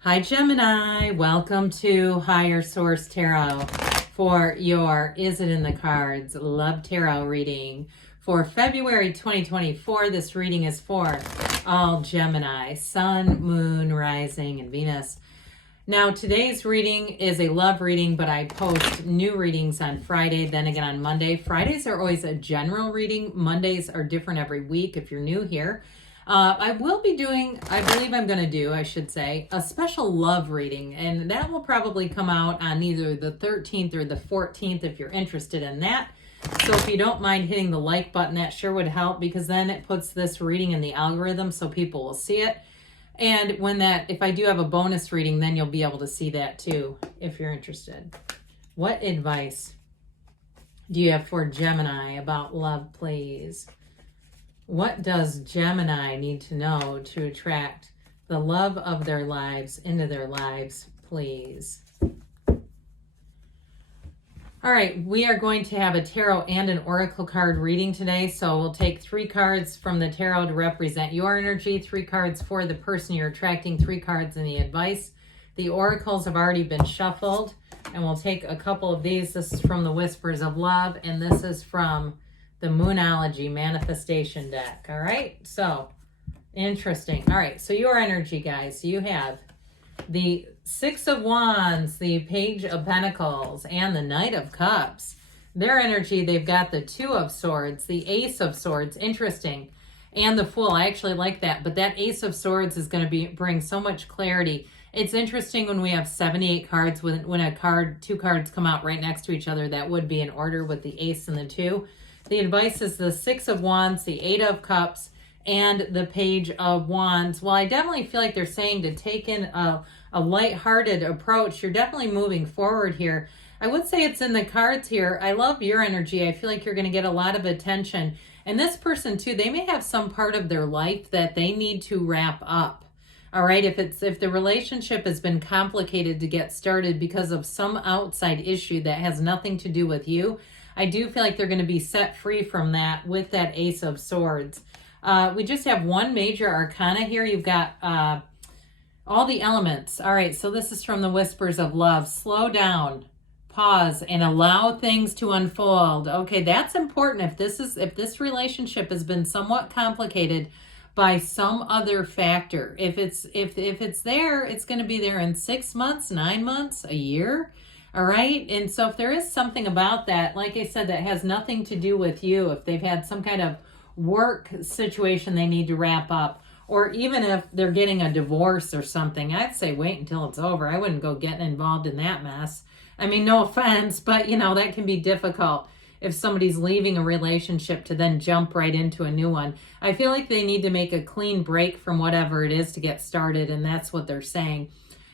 Hi Gemini, welcome to Higher Source Tarot for your Is It in the Cards Love Tarot reading for February 2024. This reading is for all Gemini, Sun, Moon, Rising, and Venus. Now today's reading is a love reading, but I post new readings on Friday, then again on Monday. Fridays are always a general reading. Mondays are different every week if you're new here. I will be doing, I believe I'm going to do, I should say, a special love reading. And that will probably come out on either the 13th or the 14th if you're interested in that. So if you don't mind hitting the like button, that sure would help, because then it puts this reading in the algorithm so people will see it. And if I do have a bonus reading, then you'll be able to see that too if you're interested. What advice do you have for Gemini about love, please? What does Gemini need to know to attract the love of their lives into their lives, please? All right, we are going to have a tarot and an oracle card reading today. So we'll take 3 cards from the tarot to represent your energy, 3 cards for the person you're attracting, 3 cards in the advice. The oracles have already been shuffled, and we'll take a couple of these. This is from the Whispers of Love, and this is from the Moonology Manifestation deck. All right, so interesting. All right, so your energy, guys, you have the 6 of Wands, the Page of Pentacles, and the Knight of Cups. Their energy, they've got the 2 of Swords, the Ace of Swords, interesting, and the Fool. I actually like that, but that Ace of Swords is going to bring so much clarity. It's interesting when we have 78 cards, when 2 cards come out right next to each other, that would be in order with the Ace and the 2. The advice is the 6 of Wands, the 8 of Cups, and the Page of Wands. Well, I definitely feel like they're saying to take in a lighthearted approach. You're definitely moving forward here. I would say it's in the cards here. I love your energy. I feel like you're going to get a lot of attention. And this person too, they may have some part of their life that they need to wrap up. All right, if the relationship has been complicated to get started because of some outside issue that has nothing to do with you, I do feel like they're going to be set free from that with that Ace of Swords. We just have one major arcana here. You've got all the elements. All right, so this is from the Whispers of Love. Slow down, pause, and allow things to unfold. Okay, that's important. If this relationship has been somewhat complicated by some other factor, if it's there, it's going to be there in 6 months, 9 months, a year. All right. And so if there is something about that, like I said, that has nothing to do with you, if they've had some kind of work situation they need to wrap up, or even if they're getting a divorce or something, I'd say wait until it's over. I wouldn't go getting involved in that mess. I mean, no offense, but that can be difficult if somebody's leaving a relationship to then jump right into a new one. I feel like they need to make a clean break from whatever it is to get started, and that's what they're saying.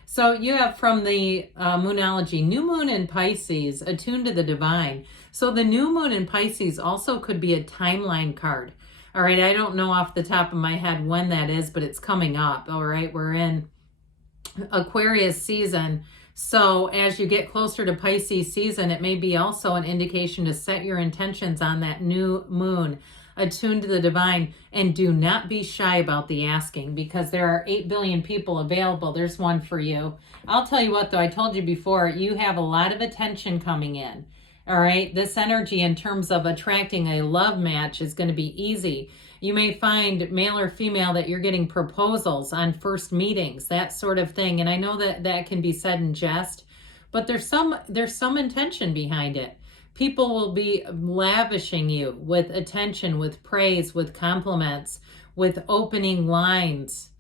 So you have from the Moonology, New Moon in Pisces, attuned to the divine. So the New Moon in Pisces also could be a timeline card. All right, I don't know off the top of my head when that is, but it's coming up. All right, we're in Aquarius season. So as you get closer to Pisces season, it may be also an indication to set your intentions on that new moon, attuned to the divine, and do not be shy about the asking, because there are 8 billion people available. There's one for you. I'll tell you what, though, I told you before, you have a lot of attention coming in. All right, this energy in terms of attracting a love match is going to be easy. You may find, male or female, that you're getting proposals on first meetings, that sort of thing. And I know that can be said in jest, but there's some intention behind it. People will be lavishing you with attention, with praise, with compliments, with opening lines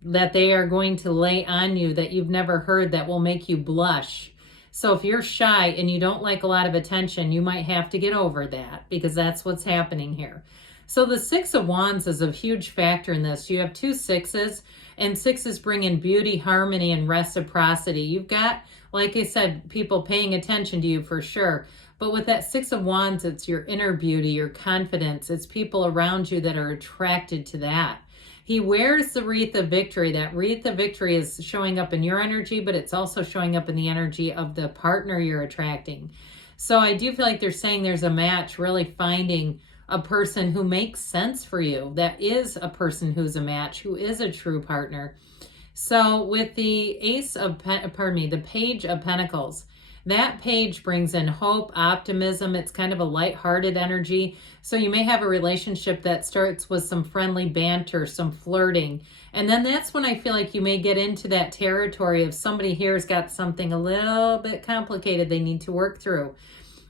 that they are going to lay on you that you've never heard, that will make you blush. So if you're shy and you don't like a lot of attention, you might have to get over that, because that's what's happening here. So the 6 of Wands is a huge factor in this. You have 2 6s, and 6s bring in beauty, harmony, and reciprocity. You've got, like I said, people paying attention to you for sure. But with that 6 of Wands, it's your inner beauty, your confidence. It's people around you that are attracted to that. He wears the wreath of victory. That wreath of victory is showing up in your energy, but it's also showing up in the energy of the partner you're attracting. So I do feel like they're saying there's a match, really finding a person who makes sense for you, that is a person who's a match, who is a true partner. So with the the Page of Pentacles, that page brings in hope, optimism. It's kind of a lighthearted energy. So you may have a relationship that starts with some friendly banter, some flirting. And then that's when I feel like you may get into that territory of somebody here has got something a little bit complicated they need to work through.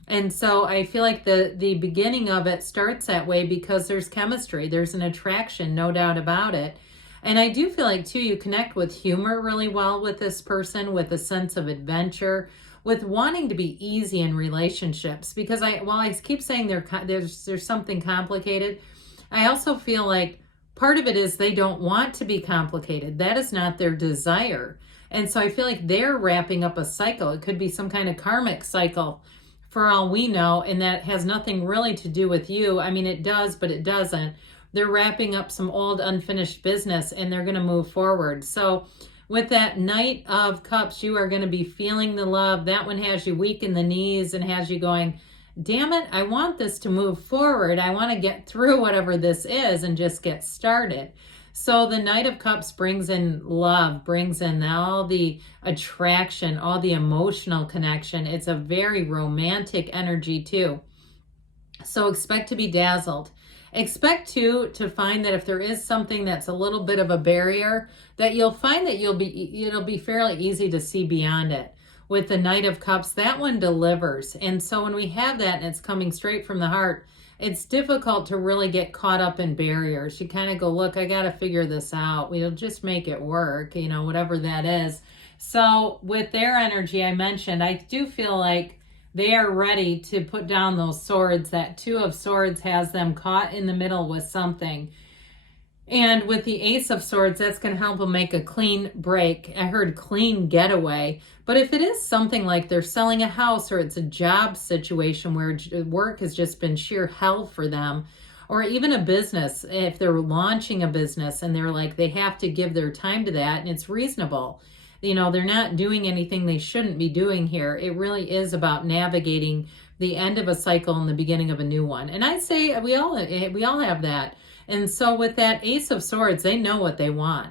And so I feel like the beginning of it starts that way because there's chemistry. There's an attraction, no doubt about it. And I do feel like, too, you connect with humor really well with this person, with a sense of adventure, with wanting to be easy in relationships. Because while I keep saying there's something complicated, I also feel like part of it is they don't want to be complicated. That is not their desire. And so I feel like they're wrapping up a cycle. It could be some kind of karmic cycle for all we know, and that has nothing really to do with you. I mean, it does, but it doesn't. They're wrapping up some old unfinished business and they're going to move forward. So with that Knight of Cups, you are going to be feeling the love. That one has you weak in the knees and has you going, damn it, I want this to move forward. I want to get through whatever this is and just get started. So the Knight of Cups brings in love, brings in all the attraction, all the emotional connection. It's a very romantic energy too. So expect to be dazzled. Expect to find that if there is something that's a little bit of a barrier, that you'll find that it'll be fairly easy to see beyond it. With the Knight of Cups, that one delivers. And so when we have that and it's coming straight from the heart, it's difficult to really get caught up in barriers. You kind of go, look, I got to figure this out. We'll just make it work, whatever that is. So with their energy, I mentioned, I do feel like they are ready to put down those swords. That Two of Swords has them caught in the middle with something. And with the Ace of Swords, that's going to help them make a clean break. I heard clean getaway. But if it is something like they're selling a house or it's a job situation where work has just been sheer hell for them, or even a business, if they're launching a business and they're like, they have to give their time to that and it's reasonable. They're not doing anything they shouldn't be doing here. It really is about navigating the end of a cycle and the beginning of a new one. And I'd say we all have that. And so with that Ace of Swords, they know what they want.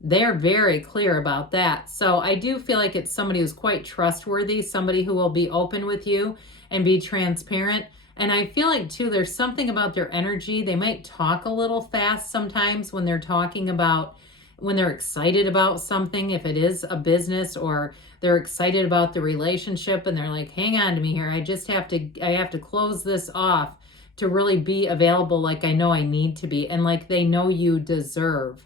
They're very clear about that. So I do feel like it's somebody who's quite trustworthy, somebody who will be open with you and be transparent. And I feel like, too, there's something about their energy. They might talk a little fast sometimes when they're talking about, when they're excited about something, if it is a business, or they're excited about the relationship and they're like, hang on to me here. I have to close this off to really be available like I know I need to be and like they know you deserve.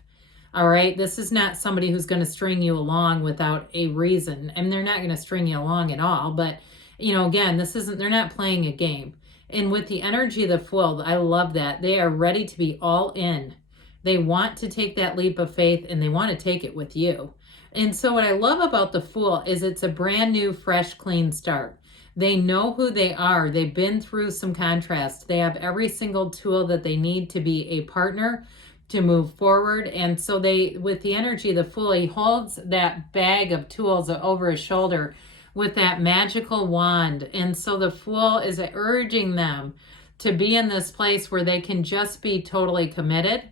All right. This is not somebody who's going to string you along without a reason. And they're not going to string you along at all. But, again, they're not playing a game. And with the energy of the Fool, I love that. They are ready to be all in. They want to take that leap of faith and they want to take it with you. And so what I love about the Fool is it's a brand new, fresh, clean start. They know who they are. They've been through some contrast. They have every single tool that they need to be a partner, to move forward. And so with the energy of the Fool, he holds that bag of tools over his shoulder with that magical wand. And so the Fool is urging them to be in this place where they can just be totally committed.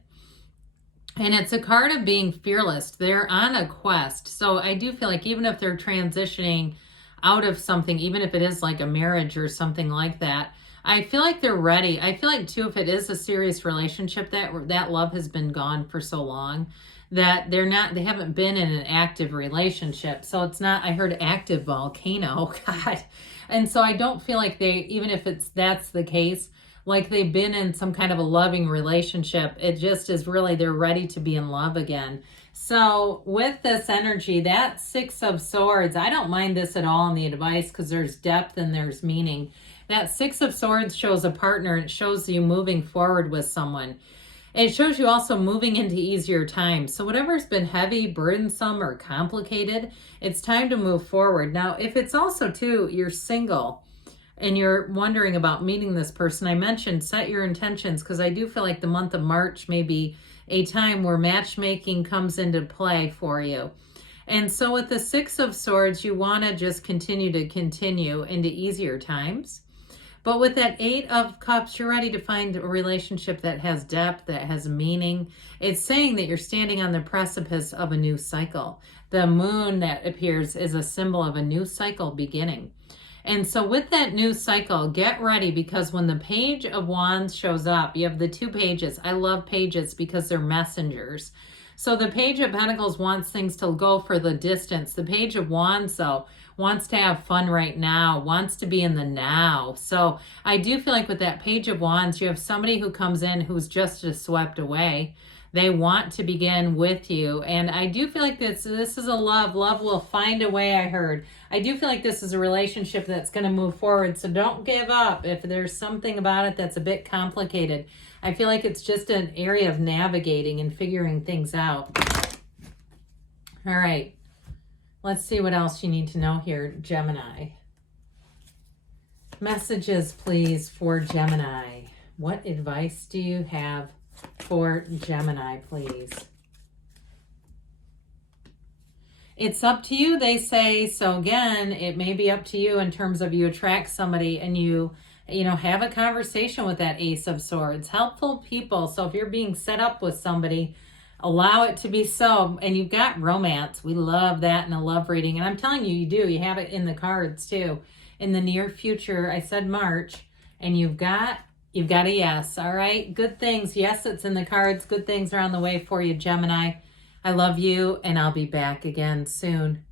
And it's a card of being fearless. They're on a quest. So I do feel like even if they're transitioning out of something, even if it is like a marriage or something like that, I feel like they're ready. I feel like, too, if it is a serious relationship, that love has been gone for so long that they haven't been in an active relationship. So it's not, I heard active volcano, God. And so I don't feel like even if that's the case, like they've been in some kind of a loving relationship. It just is really, they're ready to be in love again. So with this energy, that Six of Swords, I don't mind this at all in the advice because there's depth and there's meaning. That Six of Swords shows a partner. It shows you moving forward with someone. It shows you also moving into easier times. So whatever's been heavy, burdensome, or complicated, it's time to move forward. Now, if it's also, too, you're single and you're wondering about meeting this person, I mentioned set your intentions because I do feel like the month of March may be a time where matchmaking comes into play for you. And so with the Six of Swords, you want to just continue into easier times. But with that 8 of Cups, you're ready to find a relationship that has depth, that has meaning. It's saying that you're standing on the precipice of a new cycle. The moon that appears is a symbol of a new cycle beginning. And so with that new cycle, get ready, because when the Page of Wands shows up, you have the 2 pages. I love pages because they're messengers. So the Page of Pentacles wants things to go for the distance. The Page of Wands, though, wants to have fun right now, wants to be in the now. So I do feel like with that Page of Wands, you have somebody who comes in who's just swept away. They want to begin with you. And I do feel like this is a love. Love will find a way, I heard. I do feel like this is a relationship that's going to move forward. So don't give up if there's something about it that's a bit complicated. I feel like it's just an area of navigating and figuring things out. All right. Let's see what else you need to know here, Gemini. Messages, please, for Gemini. What advice do you have for Gemini, please? It's up to you, they say. So again, it may be up to you in terms of you attract somebody and you have a conversation with that Ace of Swords. Helpful people. So if you're being set up with somebody, allow it to be so. And you've got romance. We love that in a love reading. And I'm telling you, you do. You have it in the cards too. In the near future, I said March, and you've got a yes. All right. Good things. Yes, it's in the cards. Good things are on the way for you, Gemini. I love you, and I'll be back again soon.